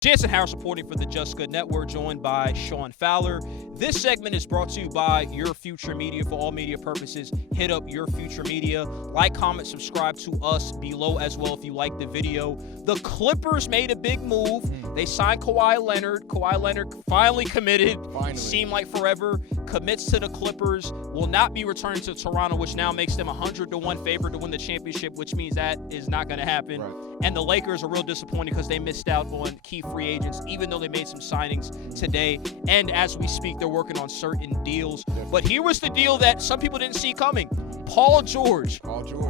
Jansen Harris reporting for the Just Good Network, joined by Sean Fowler. This segment is brought to you by Your Future Media. For all media purposes, hit up Your Future Media. Like, comment, subscribe to us below as well if you like the video. The Clippers made a big move. They signed Kawhi Leonard. Kawhi Leonard finally committed. Seemed like forever. Commits to the Clippers. Will not be returning to Toronto, which now makes them 100-1 favorite to win the championship, which means that is not going to happen. Right. And the Lakers are real disappointed because they missed out on key free agents, even though they made some signings today. And as we speak, they're working on certain deals. But here was the deal that some people didn't see coming. Paul George.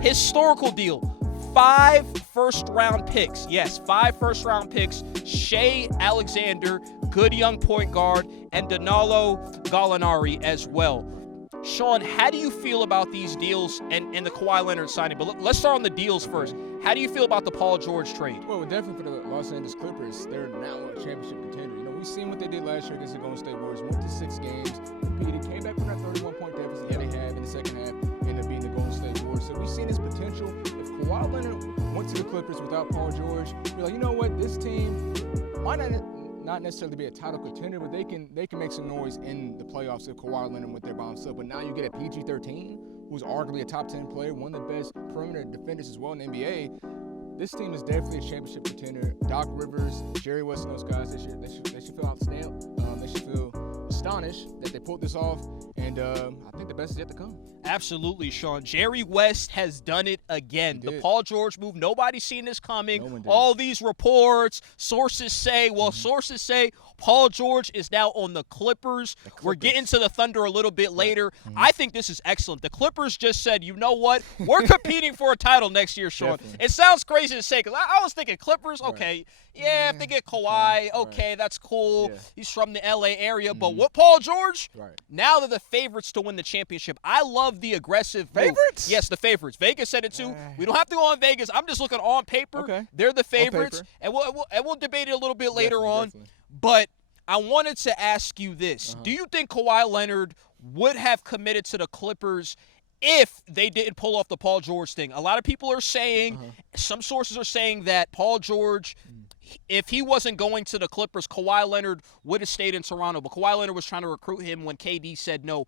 Historical deal. 5 first-round picks. Yes, 5 first-round picks. Shea Alexander, good young point guard, and Danilo Gallinari as well. Sean, how do you feel about these deals and the Kawhi Leonard signing? But let's start on the deals first. How do you feel about the Paul George trade? Well, definitely for the Los Angeles Clippers, they're now a championship contender. You know, we've seen what they did last year against the Golden State Warriors. Went to 6 games, competed, came back from that 31-point deficit that they had in the second half, ended up beating the Golden State Warriors. So we've seen his potential. If Kawhi Leonard went to the Clippers without Paul George, you're like, you know what, this team might not necessarily be a title contender, but they can make some noise in the playoffs if Kawhi Leonard went there by himself. But now you get a PG-13, who's arguably a top 10 player, one of the best perimeter defenders as well in the NBA. This team is definitely a championship contender. Doc Rivers, Jerry West, and those guys, they should feel outstanding. They should feel astonished that they pulled this off, and I think the best is yet to come. Absolutely, Sean. Jerry West has done it again. The Paul George move, nobody's seen this coming. All these reports, sources say Paul George is now on the Clippers. We're getting to the Thunder a little bit later. I think this is excellent. The Clippers just said, you know what? We're competing for a title next year, Sean. It sounds crazy to say because I was thinking Clippers, okay. Yeah, if they get Kawhi, okay, that's cool. He's from the L.A. area. But what Paul George? Now they're the favorites to win the championship. I love the aggressive favorites. Yes, the favorites. Vegas said it too. We don't have to go on Vegas. I'm just looking on paper. They're the favorites, and we'll debate it a little bit later on. But I wanted to ask you this: do you think Kawhi Leonard would have committed to the Clippers if they didn't pull off the Paul George thing? A lot of people are saying, some sources are saying that Paul George, if he wasn't going to the Clippers, Kawhi Leonard would have stayed in Toronto. But Kawhi Leonard was trying to recruit him when KD said no.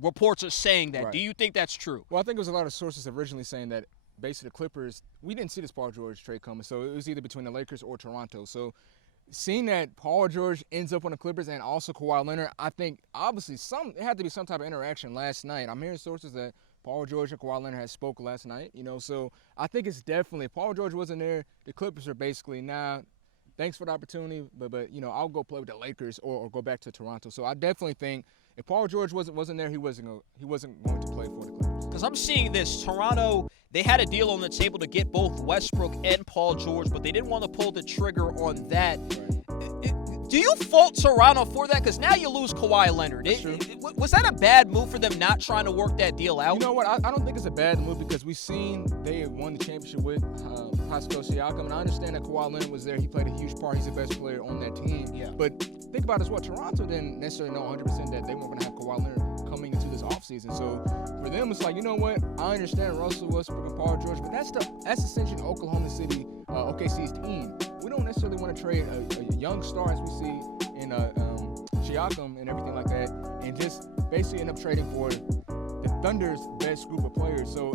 Reports are saying that. Do you think that's true? Well, I think it was a lot of sources originally saying that basically the Clippers, we didn't see this Paul George trade coming. So it was either between the Lakers or Toronto. So seeing that Paul George ends up on the Clippers and also Kawhi Leonard, I think obviously it had to be some type of interaction last night. I'm hearing sources that Paul George and Kawhi Leonard had spoke last night, so I think it's definitely, if Paul George wasn't there, the Clippers are basically, thanks for the opportunity, but I'll go play with the Lakers or go back to Toronto. So I definitely think if Paul George wasn't there, he wasn't going to play for the Clippers. Because I'm seeing this, Toronto, they had a deal on the table to get both Westbrook and Paul George, but they didn't want to pull the trigger on that. Do you fault Toronto for that? Because now you lose Kawhi Leonard. Was that a bad move for them not trying to work that deal out? You know what? I don't think it's a bad move because we've seen they won the championship with Pascal Siakam, and I understand that Kawhi Leonard was there. He played a huge part. He's the best player on that team. Yeah. But think about it as well. Toronto didn't necessarily know 100% that they weren't going to have Kawhi Leonard coming into this offseason. So for them, it's like, you know what? I understand Russell Westbrook and Paul George, but that's essentially Oklahoma City, OKC's team. We don't necessarily want to trade a young star as we see in Siakam and everything like that, and just basically end up trading for the Thunder's best group of players. So,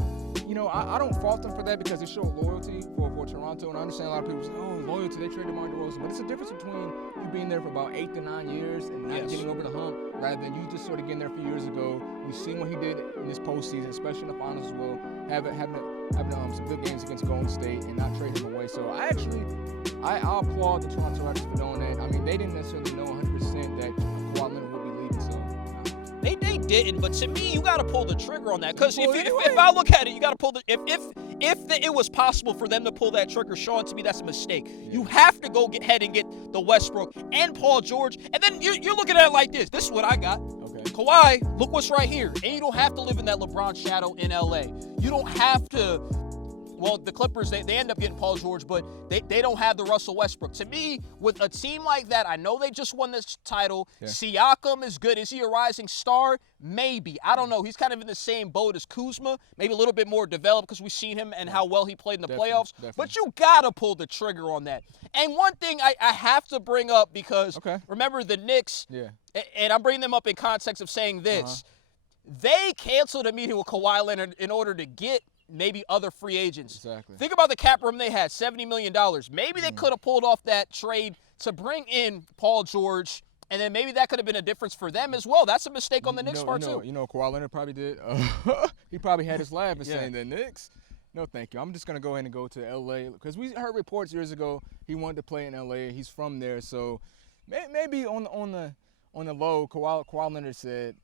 I don't fault them for that because they show loyalty for Toronto, and I understand a lot of people say, loyalty, they traded DeMar DeRozan, but it's a difference between you being there for about 8 to 9 years and not getting over the hump, rather than you just sort of getting there a few years ago. We've seen what he did in this postseason, especially in the finals as well, having some good games against Golden State and not trading him away. So I applaud the Toronto Raptors for doing that. I mean, they didn't necessarily know 100% that Kawhi Leonard would be leaving, so. They didn't, but to me, you got to pull the trigger on that. Because if I look at it, you got to pull if it was possible for them to pull that trigger, Sean, to me, that's a mistake. Yeah. You have to go ahead and get the Westbrook and Paul George, and then you're looking at it like this. This is what I got. Okay. Kawhi, look what's right here. And you don't have to live in that LeBron shadow in L.A. You don't have to well, the Clippers, they end up getting Paul George, but they don't have the Russell Westbrook. To me, with a team like that, I know they just won this title. Yeah. Siakam is good. Is he a rising star? Maybe. I don't know. He's kind of in the same boat as Kuzma, maybe a little bit more developed because we've seen him and how well he played in the playoffs. Definitely. But you got to pull the trigger on that. And one thing I have to bring up because remember the Knicks, and I'm bringing them up in context of saying this, they canceled a meeting with Kawhi Leonard in order to get maybe other free agents. Exactly. Think about the cap room they had, $70 million. Maybe they could have pulled off that trade to bring in Paul George, and then maybe that could have been a difference for them as well. That's a mistake on the Knicks' part, too. You know, Kawhi Leonard probably did. He probably had his laugh and saying, the Knicks? No, thank you. I'm just going to go ahead and go to L.A. because we heard reports years ago he wanted to play in L.A. He's from there. So maybe on the low, Kawhi Leonard said,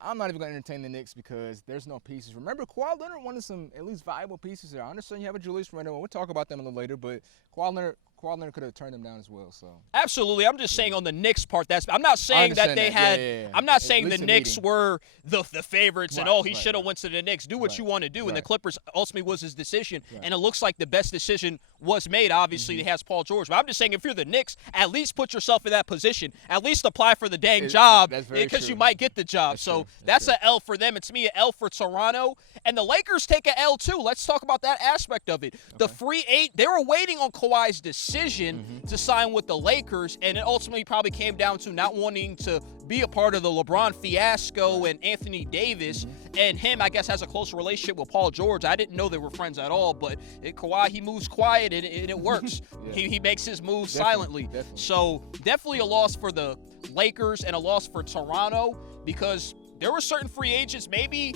I'm not even going to entertain the Knicks because there's no pieces. Remember, Kawhi Leonard wanted some at least viable pieces there. I understand you have a Julius Randle. We'll talk about them a little later, but Kawhi Leonard could have turned them down as well. So absolutely, I'm just saying on the Knicks part. I'm not saying that they had. I'm not saying the Knicks were the favorites and he should have went to the Knicks. Do what you want to do, and the Clippers ultimately was his decision, and it looks like the best decision was made. Obviously, he has Paul George, but I'm just saying if you're the Knicks, at least put yourself in that position. At least apply for the dang job because you might get the job. That's an L for them. And to me, an L for Toronto, and the Lakers take an L too. Let's talk about that aspect of it. The free eight, they were waiting on Kawhi's decision to sign with the Lakers, and it ultimately probably came down to not wanting to be a part of the LeBron fiasco and Anthony Davis, and him, I guess, has a close relationship with Paul George. I didn't know they were friends at all, but Kawhi, he moves quiet, and it works. He makes his moves silently. So definitely a loss for the Lakers and a loss for Toronto because there were certain free agents, maybe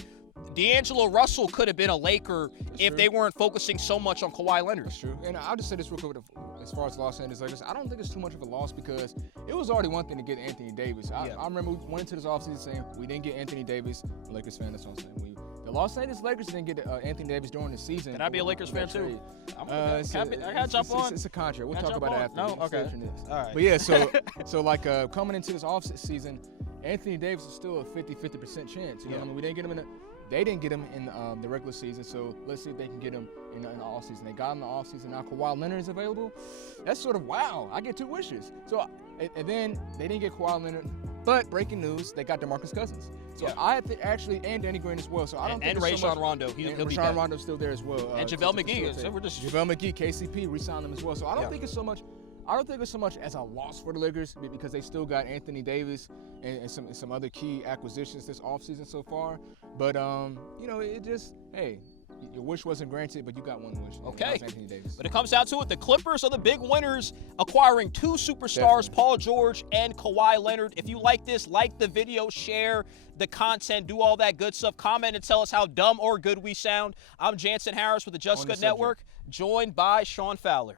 D'Angelo Russell could have been a Laker if they weren't focusing so much on Kawhi Leonard. That's true. And I'll just say this real quick as far as Los Angeles Lakers. I don't think it's too much of a loss because it was already one thing to get Anthony Davis. I remember we went into this offseason saying we didn't get Anthony Davis. Lakers fan, that's what I'm saying. The Los Angeles Lakers didn't get Anthony Davis during the season. Can I be a Lakers fan too? I gotta jump on. It's a contract. We'll talk about it after. No, okay. All right. But yeah, so like coming into this offseason, Anthony Davis is still a 50% chance. You know what I mean? We didn't get him They didn't get him in the regular season, so let's see if they can get him in the offseason. They got him in the offseason. Now Kawhi Leonard is available. That's sort of wow. I get two wishes. So and then they didn't get Kawhi Leonard, but breaking news, they got DeMarcus Cousins. So I think actually, and Danny Green as well. So I don't think Rajon Rondo. Rajon Rondo's still there as well. And JaVale McGee. JaVale McGee, KCP, re-signed them as well. So I don't think it's so much. I don't think it's so much as a loss for the Lakers because they still got Anthony Davis and some other key acquisitions this offseason so far. But it just your wish wasn't granted, but you got one wish. Okay. Anthony Davis. But it comes down to it. The Clippers are the big winners, acquiring two superstars, Paul George and Kawhi Leonard. If you like this, like the video, share the content, do all that good stuff. Comment and tell us how dumb or good we sound. I'm Jansen Harris with the Just Good Network, joined by Sean Fowler.